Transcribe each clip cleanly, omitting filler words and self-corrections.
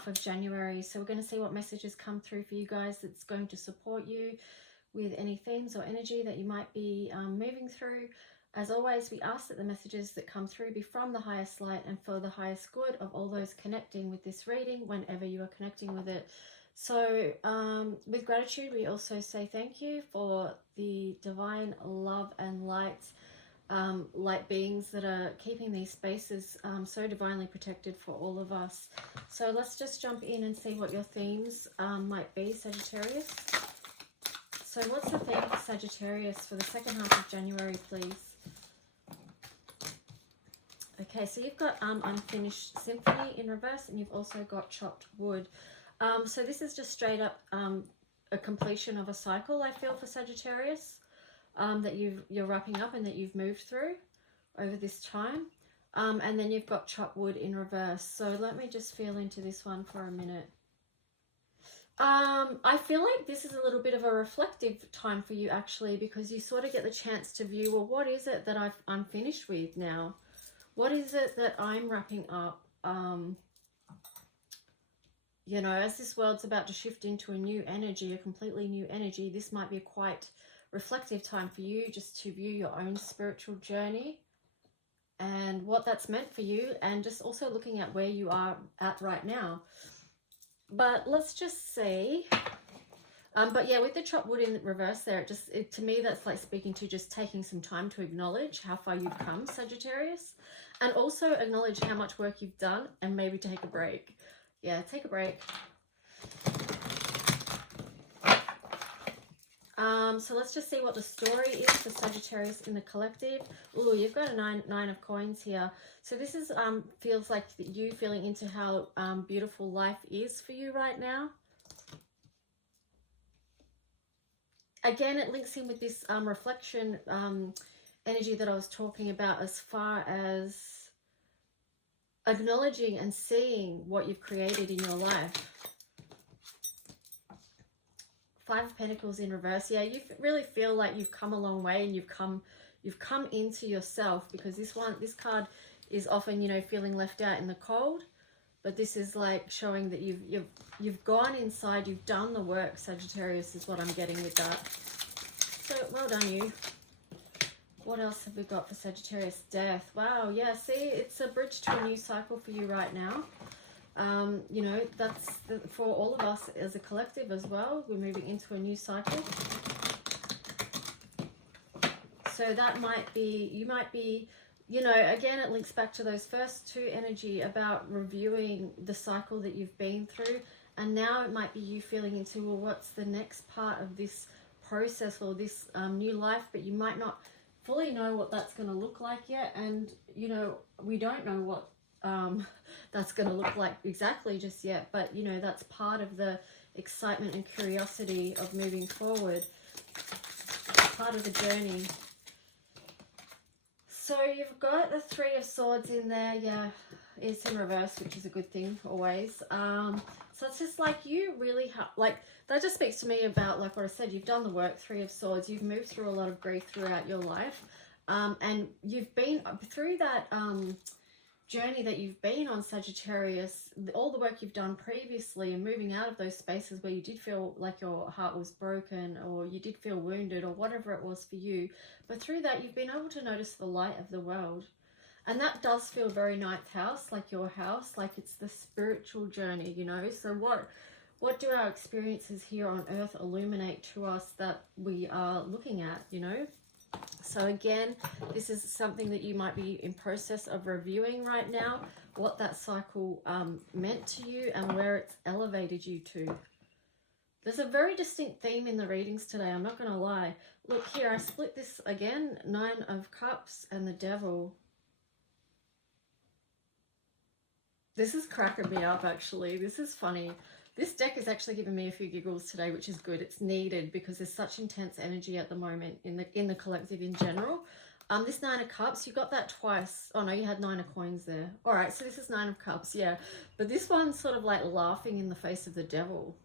half of January. So we're going to see what messages come through for you guys that's going to support you with any themes or energy that you might be moving through. As always, we ask that the messages that come through be from the highest light and for the highest good of all those connecting with this reading whenever you are connecting with it. So with gratitude, we also say thank you for the divine love and light beings that are keeping these spaces so divinely protected for all of us. So let's just jump in and see what your themes might be, Sagittarius. So what's the theme for Sagittarius for the second half of January, please? Okay, so you've got Unfinished Symphony in reverse, and you've also got Chopped Wood. So this is just straight up a completion of a cycle, I feel, for Sagittarius, that you're wrapping up and that you've moved through over this time. And then you've got Chopped Wood in reverse. So let me just feel into this one for a minute. I feel like this is a little bit of a reflective time for you, actually, because you sort of get the chance to view, well, what is it that I'm finished with now? What is it that I'm wrapping up? You know, as this world's about to shift into a new energy, a completely new energy, this might be a quite reflective time for you just to view your own spiritual journey and what that's meant for you, and just also looking at where you are at right now. But let's just see. But yeah, with the chopped wood in reverse there, to me, that's like speaking to just taking some time to acknowledge how far you've come, Sagittarius, and also acknowledge how much work you've done and maybe take a break. Yeah, take a break. So let's just see what the story is for Sagittarius in the collective. Ooh, you've got a nine of coins here. So this is feels like you feeling into how beautiful life is for you right now. Again, it links in with this reflection energy that I was talking about, as far as acknowledging and seeing what you've created in your life. Five of Pentacles in reverse. Yeah, you really feel like you've come a long way, and you've come into yourself, because this card is often, you know, feeling left out in the cold, but this is like showing that you've gone inside, you've done the work, Sagittarius, is what I'm getting with that. So well done, you. What else have we got for Sagittarius? Death. Wow, yeah, see, it's a bridge to a new cycle for you right now. You know, that's for all of us as a collective as well. We're moving into a new cycle. So that might be, you might be, you know, again, it links back to those first two energy about reviewing the cycle that you've been through. And now it might be you feeling into, well, what's the next part of this process or this new life, but you might not fully know what that's going to look like yet. And, you know, we don't know what that's going to look like exactly just yet, but you know, that's part of the excitement and curiosity of moving forward, part of the journey. So you've got the Three of Swords in there. Yeah, it's in reverse, which is a good thing always. So it's just like you really like that just speaks to me about, like what I said, you've done the work. Three of Swords, you've moved through a lot of grief throughout your life, and you've been through that journey that you've been on, Sagittarius, all the work you've done previously, and moving out of those spaces where you did feel like your heart was broken, or you did feel wounded, or whatever it was for you. But through that, you've been able to notice the light of the world. And that does feel very ninth house, like your house, like it's the spiritual journey, you know. So what do our experiences here on earth illuminate to us that we are looking at, you know? So again, this is something that you might be in process of reviewing right now, what that cycle meant to you and where it's elevated you to. There's a very distinct theme in the readings today, I'm not going to lie. Look here, I split this again, Nine of Cups and the Devil. This is cracking me up, actually. This is funny. This deck is actually giving me a few giggles today, which is good. It's needed because there's such intense energy at the moment in the collective in general. This Nine of Cups, you got that twice. Oh no, you had Nine of Coins there. All right, so this is Nine of Cups, yeah. But this one's sort of like laughing in the face of the devil.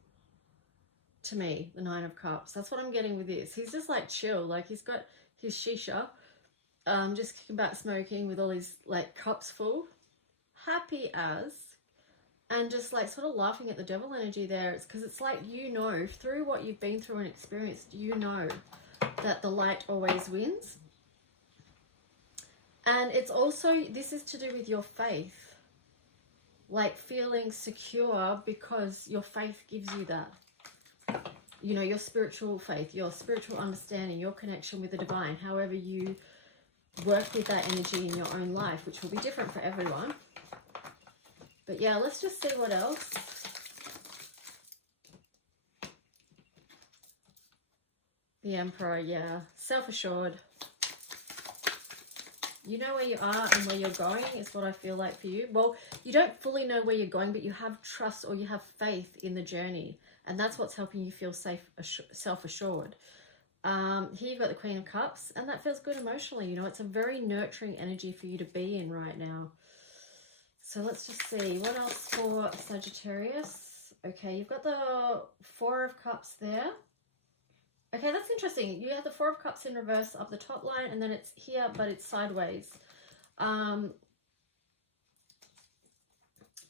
To me, the Nine of Cups. That's what I'm getting with this. He's just like chill. Like he's got his shisha, just kicking back smoking with all his like cups full. Happy as. and just like sort of laughing at the devil energy there. It's because it's like, you know, through what you've been through and experienced, you know that the light always wins. And it's also, this is to do with your faith, like feeling secure because your faith gives you that, you know, your spiritual faith, your spiritual understanding, your connection with the divine, however you work with that energy in your own life, which will be different for everyone. But yeah, let's just see what else. The Emperor, yeah. Self-assured. You know where you are and where you're going is what I feel like for you. Well, you don't fully know where you're going, but you have trust or you have faith in the journey. And that's what's helping you feel safe, self-assured. Here you've got the Queen of Cups, and that feels good emotionally. You know, it's a very nurturing energy for you to be in right now. So let's just see. What else for Sagittarius? Okay, you've got the Four of Cups there. Okay, that's interesting. You have the Four of Cups in reverse up the top line, and then it's here, but it's sideways. And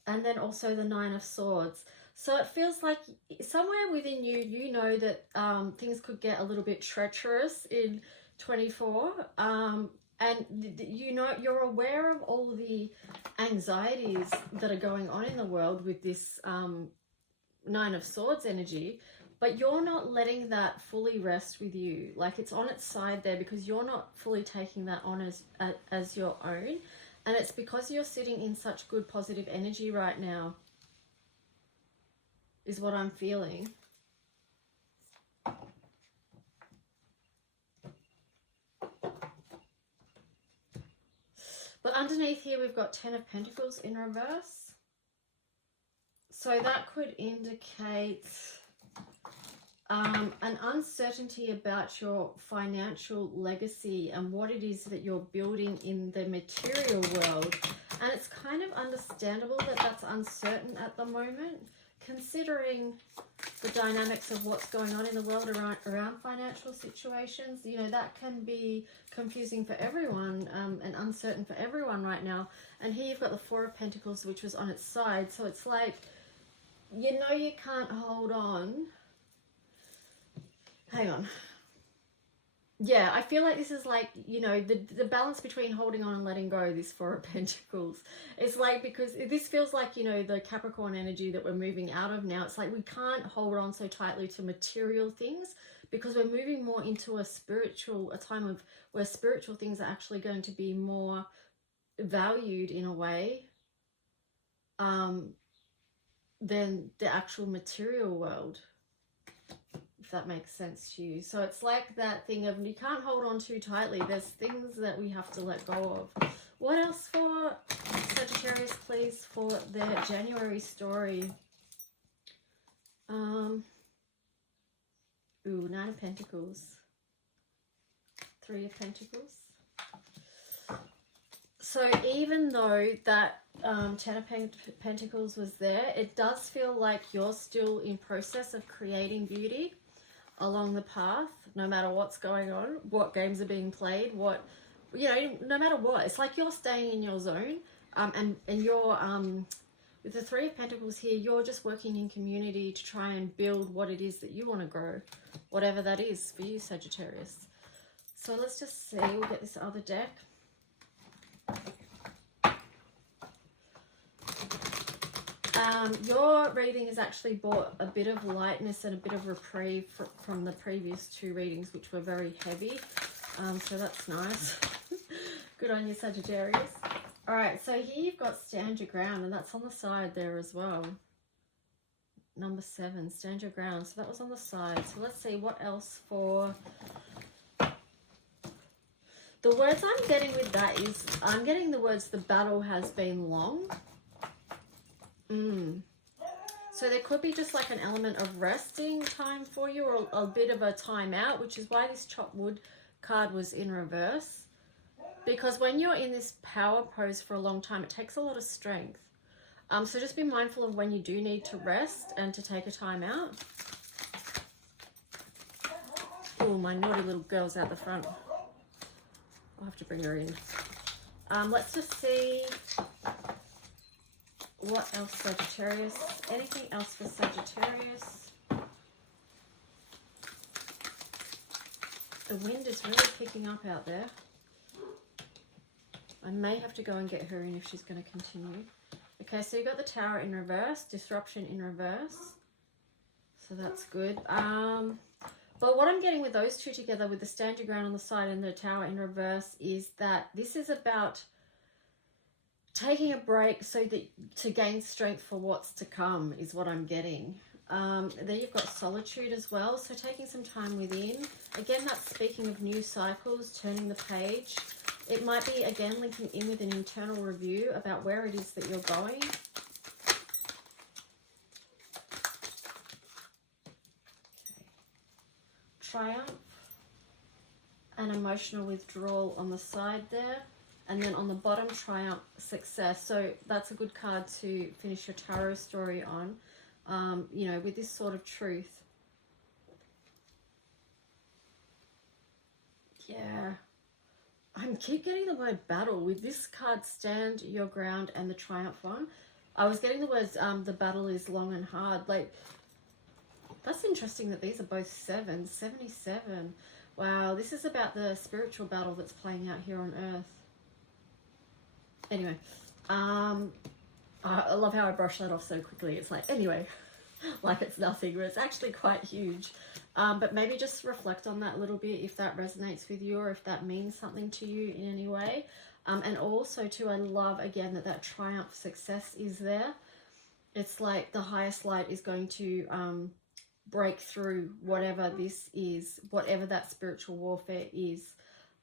then also the Nine of Swords. So it feels like somewhere within you, you know that things could get a little bit treacherous in 24. And you know, you're aware of all the anxieties that are going on in the world with this Nine of Swords energy. But you're not letting that fully rest with you. Like, it's on its side there because you're not fully taking that on as your own. And it's because you're sitting in such good positive energy right now, is what I'm feeling. But underneath here, we've got 10 of Pentacles in reverse. So that could indicate an uncertainty about your financial legacy and what it is that you're building in the material world. And it's kind of understandable that that's uncertain at the moment, considering the dynamics of what's going on in the world around financial situations. You know, that can be confusing for everyone and uncertain for everyone right now. And here you've got the Four of Pentacles, which was on its side. So it's like, you know, you can't hold on. Hang on. Yeah, I feel like this is like, you know, the balance between holding on and letting go, this Four of Pentacles. It's like, because this feels like, you know, the Capricorn energy that we're moving out of now. It's like we can't hold on so tightly to material things because we're moving more into a time of where spiritual things are actually going to be more valued in a way than the actual material world, if that makes sense to you. So it's like that thing of, you can't hold on too tightly. There's things that we have to let go of. What else for Sagittarius, please, for their January story? Ooh, Nine of Pentacles. Three of Pentacles. So even though that 10 of Pentacles was there, it does feel like you're still in process of creating beauty along the path, no matter what's going on, what games are being played, what, you know, no matter what. It's like you're staying in your zone, and you're, with the Three of Pentacles here, you're just working in community to try and build what it is that you want to grow, whatever that is for you, Sagittarius. So let's just see, we'll get this other deck. Your reading has actually brought a bit of lightness and a bit of reprieve from the previous two readings, which were very heavy. So that's nice. Good on you, Sagittarius. All right, so here you've got Stand Your Ground, and that's on the side there as well. Number 7, Stand Your Ground. So that was on the side. So let's see what else for... The words I'm getting with that is, I'm getting the words, the battle has been long. So there could be just like an element of resting time for you, or a bit of a time out, which is why this Chop Wood card was in reverse. Because when you're in this power pose for a long time, it takes a lot of strength. So just be mindful of when you do need to rest and to take a time out. Oh, my naughty little girl's out the front. I'll have to bring her in. Let's just see What else, Sagittarius? Anything else for Sagittarius? The wind is really picking up out there. I may have to go and get her in if she's going to continue. Okay, so you got the Tower in reverse, disruption in reverse. So that's good. But what I'm getting with those two together, with the stand your ground on the side and the Tower in reverse, is that this is about taking a break so that to gain strength for what's to come is what I'm getting. Then you've got solitude as well, so taking some time within. Again, that's speaking of new cycles, turning the page. It might be, again, linking in with an internal review about where it is that you're going. Triumph and emotional withdrawal on the side there, and then on the bottom, triumph, success. So that's a good card to finish your tarot story on, you know, with this sort of truth. Yeah, I keep getting the word battle with this card, stand your ground, and the triumph one. I was getting the words the battle is long and hard. Like, that's interesting that these are both 7, 77. Wow, this is about the spiritual battle that's playing out here on Earth. Anyway, I love how I brush that off so quickly. It's like, anyway, like it's nothing, but it's actually quite huge. But maybe just reflect on that a little bit if that resonates with you or if that means something to you in any way. And also, too, I love, again, that triumph, success is there. It's like the highest light is going to break through whatever this is, whatever that spiritual warfare is.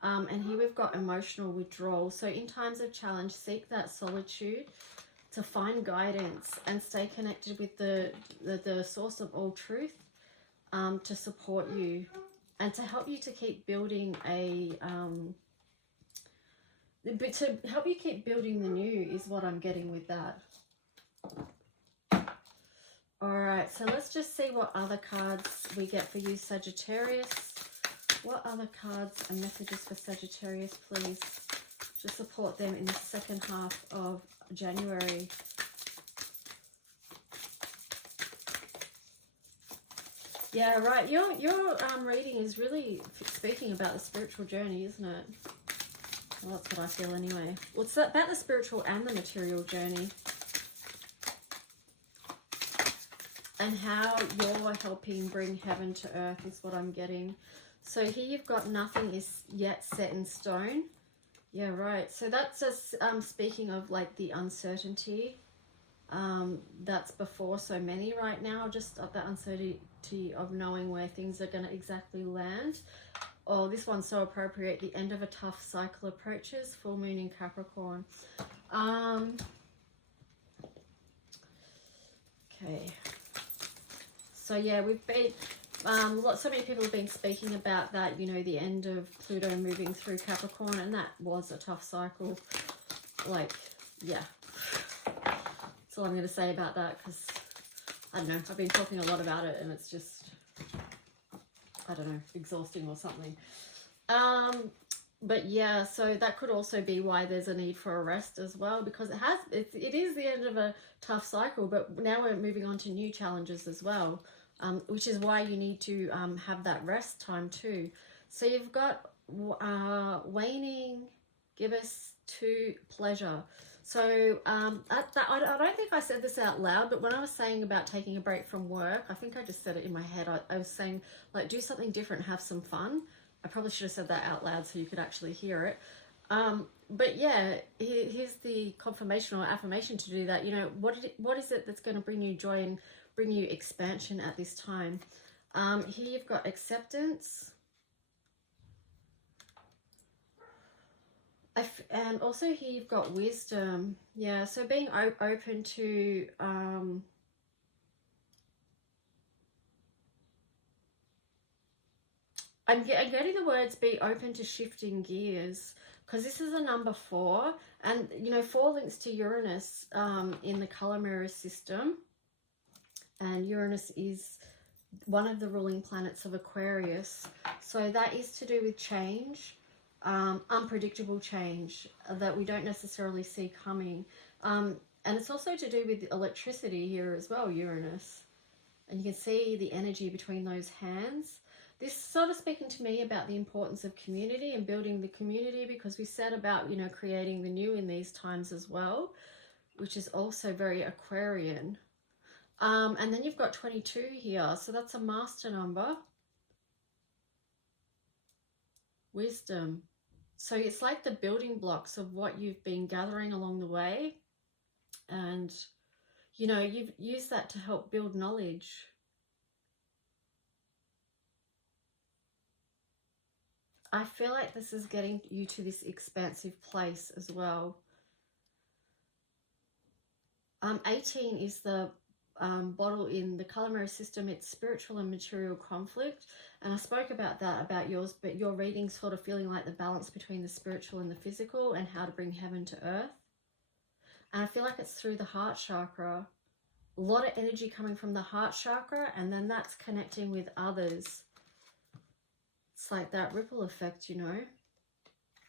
And here we've got emotional withdrawal. So in times of challenge, seek that solitude to find guidance and stay connected with the source of all truth, to support you and to help you to keep building to help you keep building the new is what I'm getting with that. Alright, so let's just see what other cards we get for you, Sagittarius. What other cards and messages for Sagittarius, please? To support them in the second half of January. Yeah, right. Your reading is really speaking about the spiritual journey, isn't it? Well, that's what I feel anyway. Well, it's about the spiritual and the material journey. And how you're helping bring heaven to earth is what I'm getting. So here you've got nothing is yet set in stone. Yeah, right. So that's just speaking of like the uncertainty that's before so many right now. Just of that uncertainty of knowing where things are going to exactly land. Oh, this one's so appropriate. The end of a tough cycle approaches. Full moon in Capricorn. Okay. So yeah, we've been, so many people have been speaking about that, you know, the end of Pluto moving through Capricorn, and that was a tough cycle. Like, yeah. That's all I'm going to say about that, because, I don't know, I've been talking a lot about it, and it's just, I don't know, exhausting or something. But yeah, so that could also be why there's a need for a rest as well, because it is the end of a tough cycle, but now we're moving on to new challenges as well, which is why you need to have that rest time too. So you've got waning, give us to pleasure. So I don't think I said this out loud, but when I was saying about taking a break from work, I think I just said it in my head. I was saying, like, do something different, have some fun. I probably should have said that out loud so you could actually hear it. But yeah, here's the confirmation or affirmation to do that. You know, what is it that's going to bring you joy and bring you expansion at this time? Here you've got acceptance. And also here you've got wisdom. Yeah, so being open to... I'm getting the words be open to shifting gears, because this is a number 4, and you know 4 links to Uranus in the color mirror system, and Uranus is one of the ruling planets of Aquarius, so that is to do with change, unpredictable change that we don't necessarily see coming. And it's also to do with electricity here as well, Uranus. And you can see the energy between those hands. This sort of speaking to me about the importance of community and building the community, because we said about, you know, creating the new in these times as well, which is also very Aquarian. And then you've got 22 here, so that's a master number. Wisdom. So it's like the building blocks of what you've been gathering along the way, and you know, you've used that to help build knowledge. I feel like this is getting you to this expansive place as well. 18 is the bottle in the color mirror system. It's spiritual and material conflict, and I spoke about that, about yours, but your reading's sort of feeling like the balance between the spiritual and the physical and how to bring heaven to earth. And I feel like it's through the heart chakra. A lot of energy coming from the heart chakra, and then that's connecting with others. It's like that ripple effect, you know,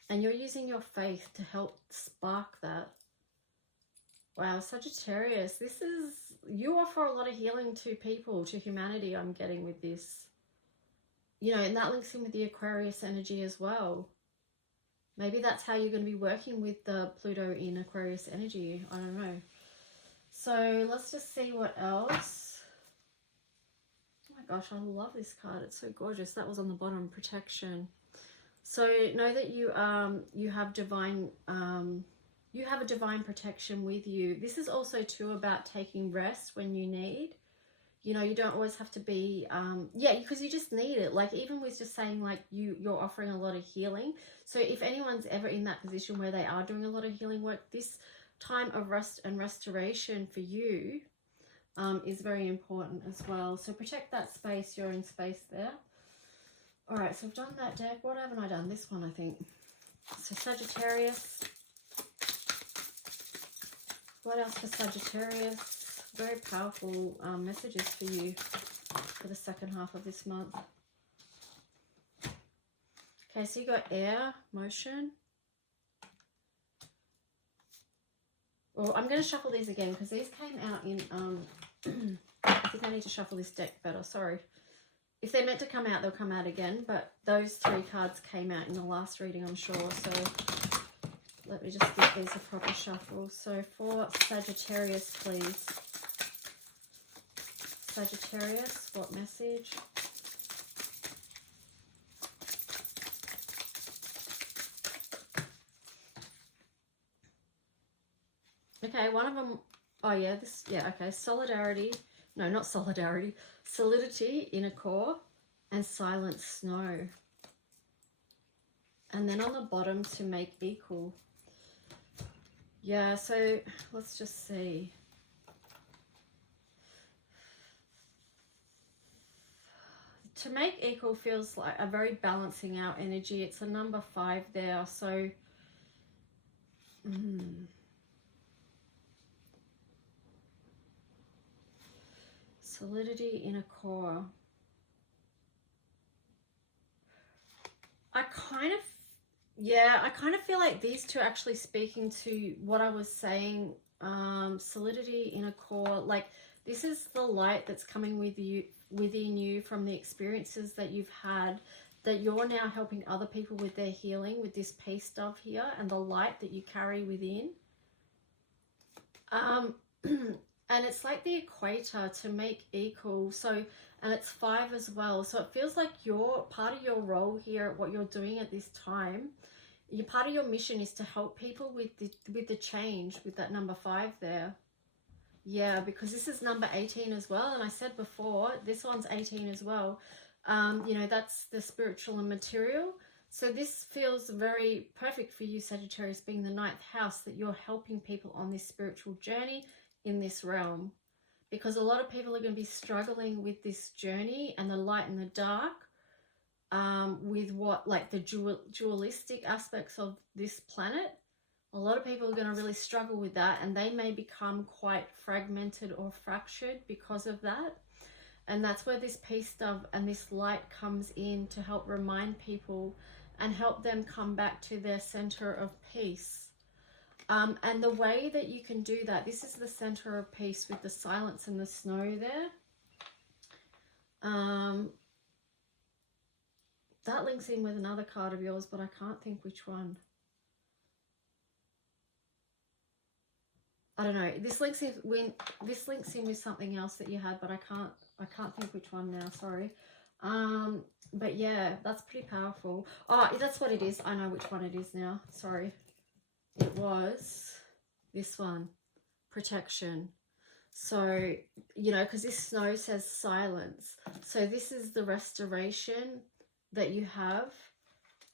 and you're using your faith to help spark that. Wow, Sagittarius, this is, you offer a lot of healing to people, to humanity, I'm getting with this. You know, and that links in with the Aquarius energy as well. Maybe that's how you're going to be working with the Pluto in Aquarius energy. I don't know. So let's just see what else. Oh my gosh, I love this card. It's so gorgeous. That was on the bottom, protection. So know that you have divine you have a divine protection with you. This is also too about taking rest when you need. You know, you don't always have to be, yeah, because you just need it. Like, even with just saying, like, you're offering a lot of healing. So if anyone's ever in that position where they are doing a lot of healing work, this time of rest and restoration for you is very important as well. So protect that space. You're in space there. All right, so I've done that deck. What haven't I done? This one, I think. So Sagittarius. What else for Sagittarius? Very powerful messages for you for the second half of this month. Okay, so you got air, motion. Well, I'm going to shuffle these again because these came out in, I think I need to shuffle this deck better, sorry. If they're meant to come out, they'll come out again, but those three cards came out in the last reading, I'm sure, so let me just give these a proper shuffle. So for Sagittarius, please. Sagittarius, what message? Okay, one of them, oh yeah, this, yeah, okay, solidarity, no, not solidarity, solidity, inner core, and silent snow. And then on the bottom, to make equal. Yeah, so let's just see. To make equal feels like a very balancing out energy. It's a number 5 there, so solidity in a core. I kind of feel like these two are actually speaking to what I was saying. Solidity in a core, like this is the light that's coming within you from the experiences that you've had, that you're now helping other people with their healing with this peace stuff here, and the light that you carry within. And it's like the equator, to make equal. So, and it's 5 as well. So it feels like you're part of your role here, what you're doing at this time. Part of your mission is to help people with the change, with that number 5 there. Yeah, because this is number 18 as well. And I said before, this one's 18 as well. You know, that's the spiritual and material. So this feels very perfect for you, Sagittarius, being the 9th house, that you're helping people on this spiritual journey in this realm. Because a lot of people are going to be struggling with this journey and the light and the dark, with what, like the dualistic aspects of this planet. A lot of people are going to really struggle with that, and they may become quite fragmented or fractured because of that. And that's where this peace stuff and this light comes in to help remind people and help them come back to their center of peace. And the way that you can do that, this is the center of peace with the silence and the snow there. That links in with another card of yours, but I can't think which one. I don't know. This links in with something else that you had, but I can't think which one now. Sorry. But yeah, that's pretty powerful. Oh, that's what it is. I know which one it is now. Sorry. It was this one, protection. So, you know, because this snow says silence. So this is the restoration that you have.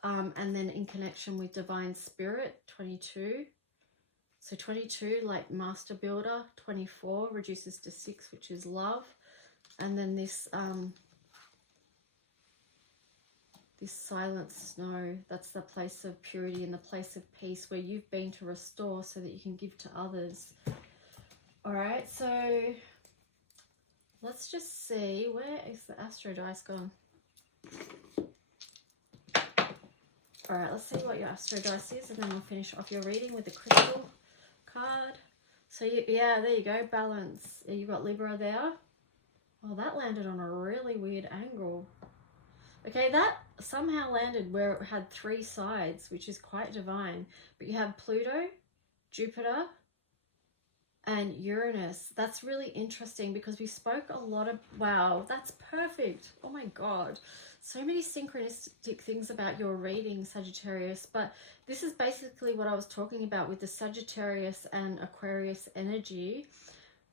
And then in connection with divine spirit, 22. So 22, like master builder. 24 reduces to 6, which is love. And then this this silent snow, that's the place of purity and the place of peace where you've been to restore so that you can give to others. All right, so let's just see, where is the astro dice gone? All right, let's see what your astro dice is, and then we'll finish off your reading with the crystal card. So yeah, there you go, balance. You got Libra there. Oh, that landed on a really weird angle. Okay, that somehow landed where it had 3 sides, which is quite divine. But you have Pluto, Jupiter, and Uranus. That's really interesting because we spoke a lot of... Wow, that's perfect. Oh my God. So many synchronistic things about your reading, Sagittarius. But this is basically what I was talking about with the Sagittarius and Aquarius energy.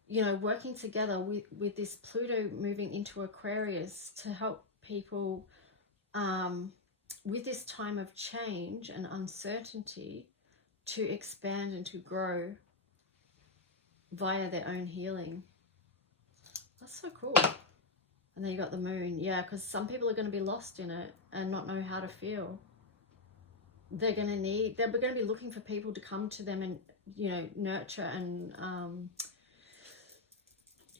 You know, working together with this Pluto moving into Aquarius to help people with this time of change and uncertainty to expand and to grow via their own healing. That's so cool. And then you got the moon. Yeah, because some people are going to be lost in it and not know how to feel. They're going to be looking for people to come to them and, you know, nurture and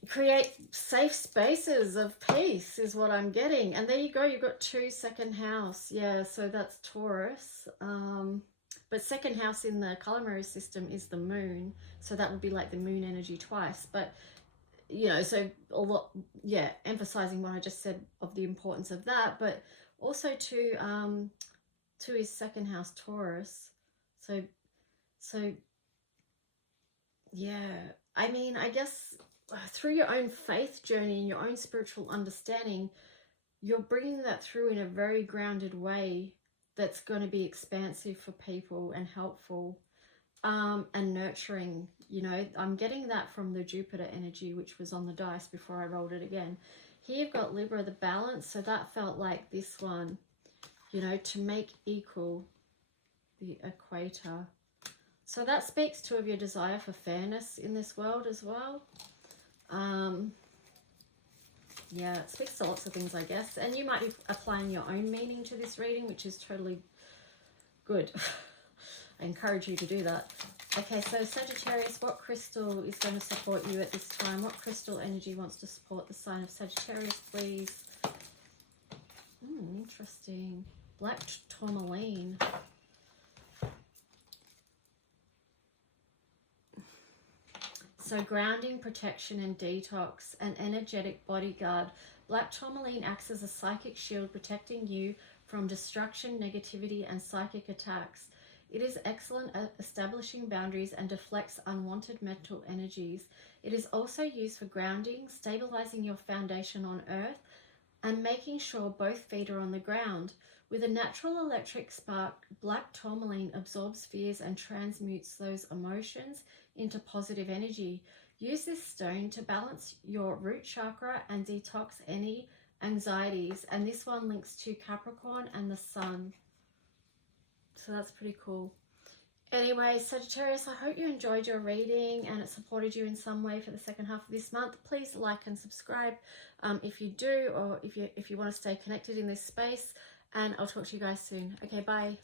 create safe spaces of peace is what I'm getting. And there you go, you've got 2 second house. Yeah, so that's Taurus. But second house in the culinary system is the moon. So that would be like the moon energy twice. But, you know, so a lot, yeah, emphasizing what I just said of the importance of that. But also to his second house, Taurus. So yeah, I mean, I guess through your own faith journey and your own spiritual understanding, you're bringing that through in a very grounded way that's going to be expansive for people and helpful and nurturing. You know, I'm getting that from the Jupiter energy, which was on the dice before I rolled it again. Here you've got Libra, the balance, so that felt like this one, you know, to make equal the equator. So that speaks to of your desire for fairness in this world as well. Yeah, it speaks to lots of things, I guess. And you might be applying your own meaning to this reading, which is totally good. I encourage you to do that. Okay, so Sagittarius, what crystal is going to support you at this time? What crystal energy wants to support the sign of Sagittarius, please? Interesting. Black tourmaline. So grounding, protection, and detox, an energetic bodyguard. Black tourmaline acts as a psychic shield protecting you from destruction, negativity, and psychic attacks. It is excellent at establishing boundaries and deflects unwanted mental energies. It is also used for grounding, stabilizing your foundation on earth, and making sure both feet are on the ground. With a natural electric spark, black tourmaline absorbs fears and transmutes those emotions into positive energy. Use this stone to balance your root chakra and detox any anxieties. And this one links to Capricorn and the Sun. So that's pretty cool. Anyway, Sagittarius, I hope you enjoyed your reading and it supported you in some way for the second half of this month. Please like and subscribe if you do, or if you want to stay connected in this space. And I'll talk to you guys soon. Okay, bye.